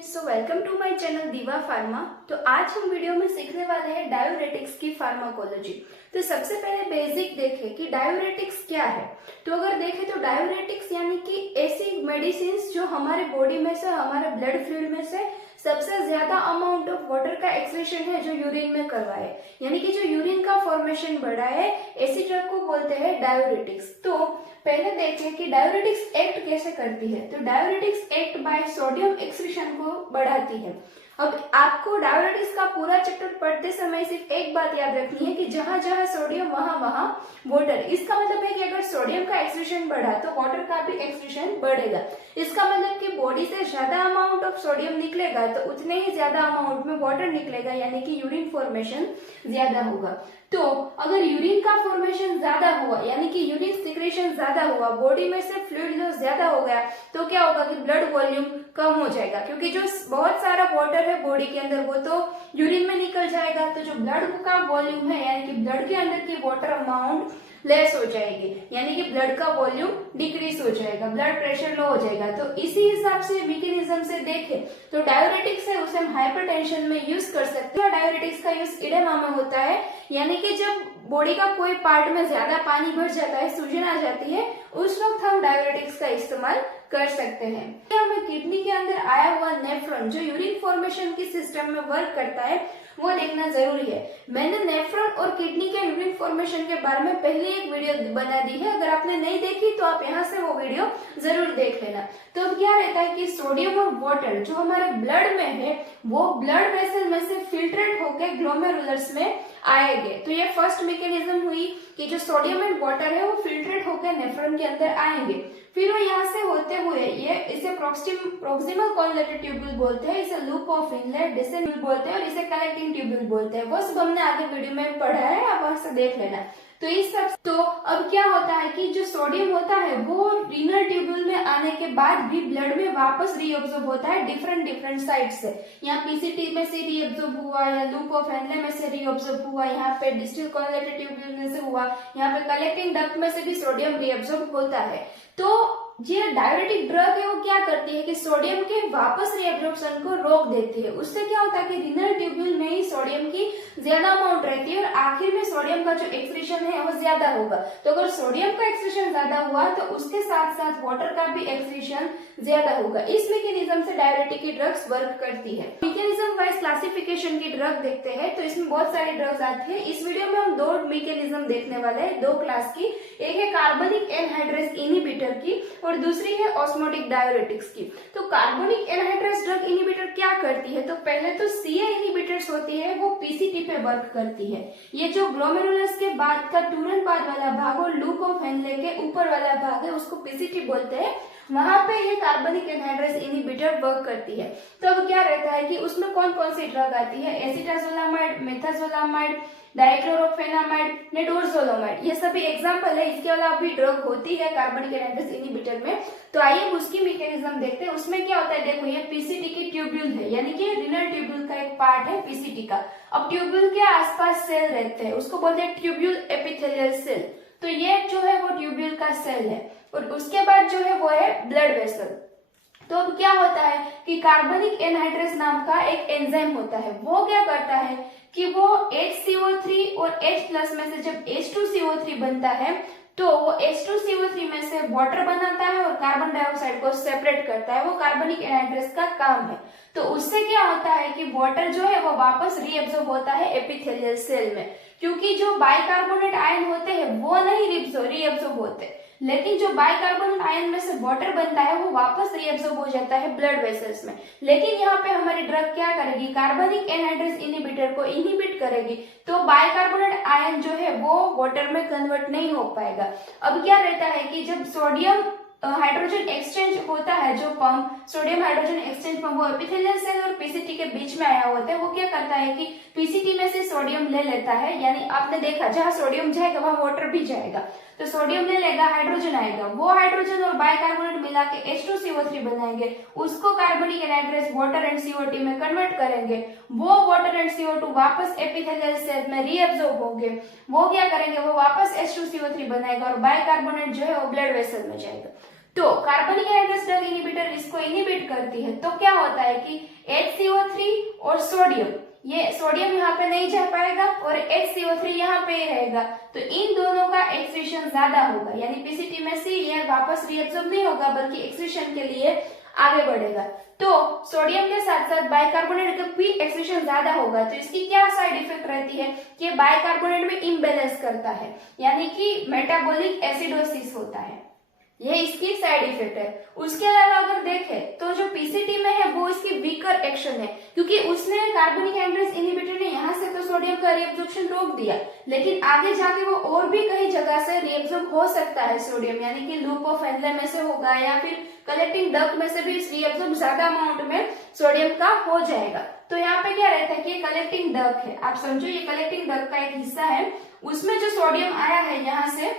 Friends, so welcome to my channel Diva pharma. तो आज हम वीडियो में सीखने वाले हैं डायूरेटिक्स की फार्माकोलॉजी। तो सबसे पहले बेसिक देखें कि डायूरेटिक्स क्या है। तो अगर देखें तो डायूरेटिक्स यानी कि ऐसी मेडिसिन जो हमारे बॉडी में से, हमारे ब्लड फ्लूइड में से सबसे ज्यादा अमाउंट ऑफ वाटर का एक्सक्रीशन है जो यूरिन में करवाए, यानी कि जो यूरिन का फॉर्मेशन बढ़ाए, ऐसी ड्रग को बोलते हैं डायूरेटिक्स। तो पहले देखें कि डायूरेटिक्स एक्ट कैसे करती है। तो diuretics act by sodium excretion को बढ़ाती है। अब आपको डायूरेटिक्स का पूरा चैप्टर पढ़ते समय सिर्फ एक बात याद रखनी है कि जहां जहां सोडियम वहां वहां वाटर। इसका मतलब है कि अगर सोडियम का एक्सक्रीशन बढ़ा तो वाटर का भी एक्सक्रीशन बढ़ेगा। इसका मतलब कि बॉडी से ज्यादा अमाउंट ऑफ सोडियम निकलेगा तो उतने ही ज्यादा अमाउंट में वाटर निकलेगा, यानी कि यूरिन फॉर्मेशन ज्यादा होगा। तो अगर यूरिन का फॉर्मेशन ज्यादा हुआ, यानी कि यूरिन सिक्रेशन ज्यादा हुआ, बॉडी में से फ्लूइड लॉस ज्यादा हो गया, तो क्या होगा कि ब्लड वॉल्यूम कम हो जाएगा, क्योंकि जो बहुत सारा वाटर है बॉडी के अंदर वो तो यूरिन में निकल जाएगा। तो जो ब्लड का वॉल्यूम है, यानी कि ब्लड के अंदर की वाटर अमाउंट लेस हो जाएगी, यानी कि ब्लड का वॉल्यूम डिक्रीज हो जाएगा, ब्लड प्रेशर लो हो जाएगा। तो इसी हिसाब से मैकेनिज्म से देखें तो डायूरेटिक्स है उसे हम हाइपरटेंशन में यूज कर सकते हैं। डायूरेटिक्स का यूज इडेमा में होता है, यानी कि जब बॉडी का कोई पार्ट में ज्यादा पानी भर जाता है, सूजन आ जाती है, उस वक्त हम डायूरेटिक्स का इस्तेमाल कर सकते हैं। हमें किडनी के अंदर आया हुआ नेफ्रॉन जो यूरिन फॉर्मेशन की सिस्टम में वर्क करता है वो देखना जरूरी है। मैंने नेफ्रॉन और किडनी के यूरिन फॉर्मेशन के बारे में पहले एक वीडियो बना दी है, अगर आपने नहीं देखी तो आप यहाँ से वो वीडियो जरूर देख लेना। तो अब क्या रहता है कि सोडियम और वाटर जो हमारे ब्लड में है वो ब्लड वेसल में से फिल्ट्रेट होकर ग्लोमेरुलर्स में आएंगे। तो ये फर्स्ट मैकेनिज्म हुई कि जो सोडियम एंड वाटर है वो फिल्ट्रेट होकर नेफ्रॉन के अंदर आएंगे। फिर वो यहाँ से होते हुए ये इसे प्रोक्सिमल कॉन्जुगेटेड ट्यूब्यूल बोलते हैं, इसे लूप ऑफ इनलेट डिसेंट बोलते हैं और इसे कलेक्टिंग ट्यूब्यूल बोलते हैं। वो सब हमने आगे वीडियो में पढ़ा है, आप वहां से देख लेना। तो इस सब तो अब क्या होता है कि जो सोडियम होता है वो रीनल ट्यूब्यूल में आने के बाद भी ब्लड में वापस रीअब्सॉर्ब होता है डिफरेंट साइड से। यहाँ पीसीटी में से रीअब्सॉर्ब हुआ, या लूप ऑफ हेनले में से रीअब्सॉर्ब हुआ, यहाँ पे डिस्टल कॉन्जुगेटेड ट्यूब्यूल में से हुआ, यहाँ पे कलेक्टिंग डक्ट में से भी सोडियम रीअब्सॉर्ब होता है। तो ये डायूरेटिक ड्रग है वो क्या करती है कि सोडियम के वापस रीअब्सॉर्प्शन को रोक देती है। उससे क्या होता है कि रीनल ट्यूब्यूल में ही सोडियम की ज्यादा अमाउंट रहती है और आखिर में सोडियम का जो एक्सक्रीशन है वो ज्यादा होगा। तो अगर सोडियम का एक्सक्रीशन ज्यादा हुआ तो उसके साथ साथ वाटर का भी एक्सक्रीशन ज्यादा होगा। इस मैकेनिज्म से डायूरेटिक की ड्रग्स वर्क करती है। मैकेनिज्म वाइज क्लासिफिकेशन की ड्रग देखते हैं तो इसमें बहुत सारी ड्रग्स आती है। इस वीडियो में हम दो मैकेनिज्म देखने वाले हैं, दो क्लास की। एक है कार्बनिक एनहाइड्रेस इनहिबिटर की और दूसरी है ऑस्मोटिक डायूरेटिक्स की। तो कार्बनिक एनहाइड्रेस ड्रग इनहिबिटर क्या करती है, तो पहले तो सीए इनहिबिटर्स होती है वो पीसीटी पे वर्क करती है। ये जो ग्लोमेरुलस के बाद का तुरंत बाद वाला भाग और लूप ऑफ हेनले के ऊपर वाला भाग है उसको पीसीटी बोलते हैं, वहां पे ये कार्बनिक एनहाइड्रेस इनहिबिटर वर्क करती है। तो अब क्या रहता है कि उसमें कौन कौन सी ड्रग आती है, एसिटाजोलामाइड, मेथाजोलामाइड, डाइक्लोरोफेनामाइड, नेडोरजोलोमाइड, ये सभी एग्जांपल है। इसके अलावा भी ड्रग होती है कार्बनिक एनहाइड्रेस इनहिबिटर में। तो आइए उसकी मैकेनिज्म देखते हैं। उसमें क्या होता है, देखो ये पीसीटी की ट्यूब्यूल है, यानी कि रीनल ट्यूब्यूल का एक पार्ट है पीसीटी का। अब ट्यूब्यूल के आसपास सेल रहते हैं, उसको बोलते हैं ट्यूब्यूल एपिथेलियल सेल। तो ये जो है वो ट्यूब्यूल का सेल है और उसके बाद जो है वो है ब्लड वेसल। तो अब क्या होता है कि कार्बनिक एनहाइड्रेस नाम का एक एंजाइम होता है, वो क्या करता है कि वो HCO3 और H+ में से जब H2CO3 बनता है तो वो H2CO3 में से वाटर बनाता है और कार्बन डाइऑक्साइड को सेपरेट करता है। वो कार्बनिक एनहाइड्रेस का काम है। तो उससे क्या होता है कि वाटर जो है वो वापस रीअब्सॉर्ब होता है एपिथेलियल सेल में, क्योंकि जो बाइकार्बोनेट आयन होते हैं वो नहीं रीअब्सॉर्ब होते, लेकिन जो बाइकार्बोनेट आयन में से वाटर बनता है वो वापस रीअब्सॉर्ब हो जाता है ब्लड वेसल्स में। लेकिन यहाँ पे हमारी ड्रग क्या करेगी, कार्बनिक एनहाइड्रेस इनहिबिटर को इनहिबिट करेगी, तो बाइकार्बोनेट आयन जो है वो वाटर में कन्वर्ट नहीं हो पाएगा। अब क्या रहता है कि जब सोडियम हाइड्रोजन एक्सचेंज होता है, जो pump sodium hydrogen exchange pump वो एपिथेलियल सेल और पीसीटी के बीच में आया होता है, वो क्या करता है कि पीसीटी में से सोडियम ले लेता है, यानी आपने देखा जहां सोडियम जाएगा वहां वाटर भी जाएगा। तो सोडियम ले लेगा, हाइड्रोजन आएगा, वो हाइड्रोजन और बाइकार्बोनेट मिला के H2CO3 बनाएंगे, उसको कार्बनिक एनहाइड्रेस वाटर एंड CO2 में कन्वर्ट करेंगे। वो वाटर एंड CO2 वापस एपिथेलियल सेल में रीअब्सॉर्ब होंगे, वो क्या करेंगे, वो वापस H2CO3 बनाएगा और बाइकार्बोनेट जो है वो ब्लड वेसल में जाएगा। तो कार्बनिक एनहाइड्रस ड्रग इनहिबिटर इसको इनहिबिट करती है तो क्या होता है कि HCO3 और सोडियम, ये सोडियम यहाँ पे नहीं जा पाएगा और HCO3 यहाँ पे रहेगा, तो इन दोनों का एक्सक्रीशन ज्यादा होगा, यानी पीसीटी में से ये वापस रिएब्सॉर्ब नहीं होगा बल्कि एक्सक्रीशन के लिए आगे बढ़ेगा। तो सोडियम के साथ साथ बाइकार्बोनेट का भी एक्सक्रीशन ज्यादा होगा, तो इसकी क्या साइड इफेक्ट रहती है कि बाइकार्बोनेट में इम्बैलेंस करता है, यानी कि मेटाबॉलिक एसिडोसिस होता है, ये इसकी साइड इफेक्ट है। उसके अलावा अगर देखें तो जो पीसीटी में है वो इसकी वीकर एक्शन है, क्योंकि उसने कार्बनिक एनहाइड्रस इनहिबिटर ने यहाँ से तो सोडियम का रीअब्जॉर्प्शन रोक दिया, लेकिन आगे जाके वो और भी कई जगह से रीअब्जॉर्ब हो सकता है सोडियम, यानी कि लूप ऑफ हेनले में से होगा या फिर कलेक्टिंग डक्ट में से भी रीअब्जॉर्ब ज्यादा अमाउंट में सोडियम का हो जाएगा। तो यहाँ पे क्या रहता है कि कलेक्टिंग डक्ट है, आप समझो ये कलेक्टिंग डक्ट का एक हिस्सा है, उसमें जो सोडियम आया है यहाँ से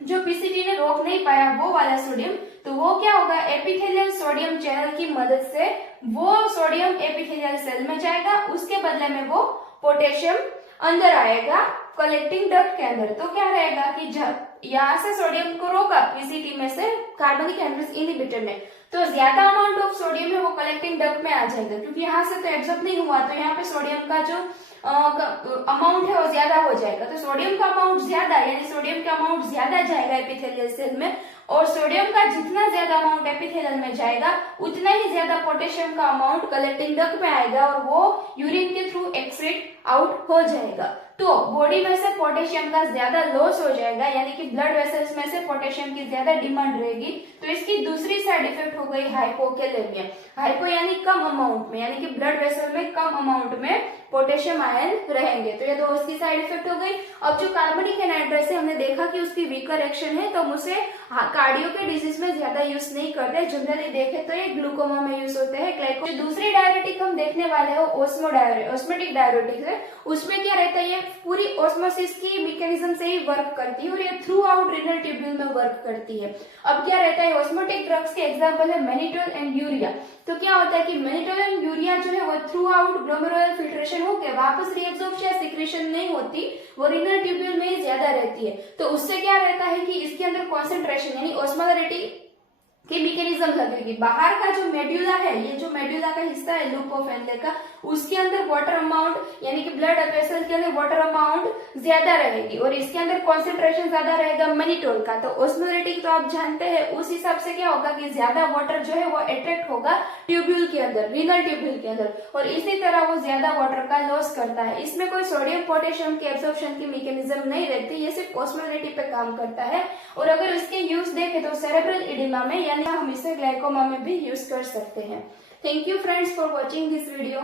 जो पीसीटी ने रोक नहीं पाया वो वाला सोडियम, तो वो क्या होगा एपिथेलियल सोडियम चैनल की मदद से वो सोडियम एपिथेलियल सेल में जाएगा, उसके बदले में वो पोटेशियम अंदर आएगा कलेक्टिंग डक्ट के अंदर। तो क्या रहेगा कि जब यहाँ से सोडियम को रोका पीसीटी में से कार्बनिक एनहाइड्रस इनहिबिटर ने, तो ज्यादा अमाउंट ऑफ सोडियम है वो कलेक्टिंग डक्ट में आ जाएगा, क्योंकि यहाँ से तो एब्जॉर्ब नहीं हुआ, तो यहाँ पे सोडियम का जो अमाउंट है वो ज्यादा हो जाएगा। तो सोडियम का अमाउंट ज्यादा, यानी सोडियम का अमाउंट ज्यादा जाएगा एपिथेलियल सेल में, और सोडियम का जितना ज्यादा अमाउंट एपिथेलियल में जाएगा उतना ही ज्यादा पोटेशियम का अमाउंट कलेक्टिंग डक्ट में आएगा और वो यूरिन के थ्रू एक्सक्रीट आउट हो जाएगा। तो बॉडी में से पोटेशियम का ज्यादा लॉस हो जाएगा, यानी कि ब्लड वेसल्स में से पोटेशियम की ज्यादा डिमांड रहेगी। तो इसकी दूसरी साइड इफेक्ट हो गई हाइपोकैलेमिया। हाइपो यानी कम अमाउंट में, यानी कि ब्लड वेसल में कम अमाउंट में पोटेशियम आयन रहेंगे, तो ये दो उसकी साइड इफेक्ट हो गई। अब जो कार्बनिक एनहाइड्रस है हमने देखा कि उसकी वीकर एक्शन है, तो हम उसे कार्डियो के डिजीज में ज्यादा यूज नहीं करते, जनरली देखे तो ये ग्लूकोमा में यूज होते हैं। ग्लाइको जो दूसरी डायरेटिक हम देखने वाले हैं ऑस्मोटिक डायरेटिक है, उसमें क्या रहता है ये पूरी ऑस्मोसिस की मैकेनिज्म से ही वर्क करती है और ये थ्रू आउट रीनल ट्यूब्यूल में वर्क करती है। अब क्या रहता है ऑस्मोटिक ड्रग्स के एग्जांपल है मैनिटोल एंड यूरिया। तो क्या होता है कि मैनिटोल एंड यूरिया जो है वो थ्रू आउट ग्लोमेरुलर फिल्ट्रेशन होकर वापस रीअब्सॉर्ब या सिक्रेशन नहीं होती, वो रीनल ट्यूब्यूल में ही ज्यादा रहती है। तो उससे क्या रहता है कि इसके अंदर कॉन्सेंट्रेशन यानी ऑस्मोलरिटी की मैकेनिज्म लगेगी। बाहर का जो मेड्यूला है, ये जो मेड्यूला का हिस्सा है लूप ऑफ हेनले का, उसके अंदर वाटर अमाउंट यानी कि ब्लड वेसल के अंदर वाटर अमाउंट ज्यादा रहेगी और इसके अंदर कॉन्सेंट्रेशन ज्यादा रहेगा मैनिटोल का। तो ऑस्मोलिटी तो आप जानते हैं, उस हिसाब से क्या होगा कि ज्यादा वाटर जो है वो अट्रैक्ट होगा ट्यूब्यूल के अंदर, रीनल ट्यूब्यूल के अंदर, और इसी तरह वो ज्यादा वाटर का लॉस करता है। इसमें कोई सोडियम पोटेशियम के एब्जॉर्प्शन की मैकेनिज्म नहीं रहती, ये सिर्फ ऑस्मोलिटी पे काम करता है। और अगर इसके यूज देखें तो सेरेब्रल एडिमा में, यानी हम इसे ग्लाइकोमा में भी यूज कर सकते हैं। Thank you friends for watching this video.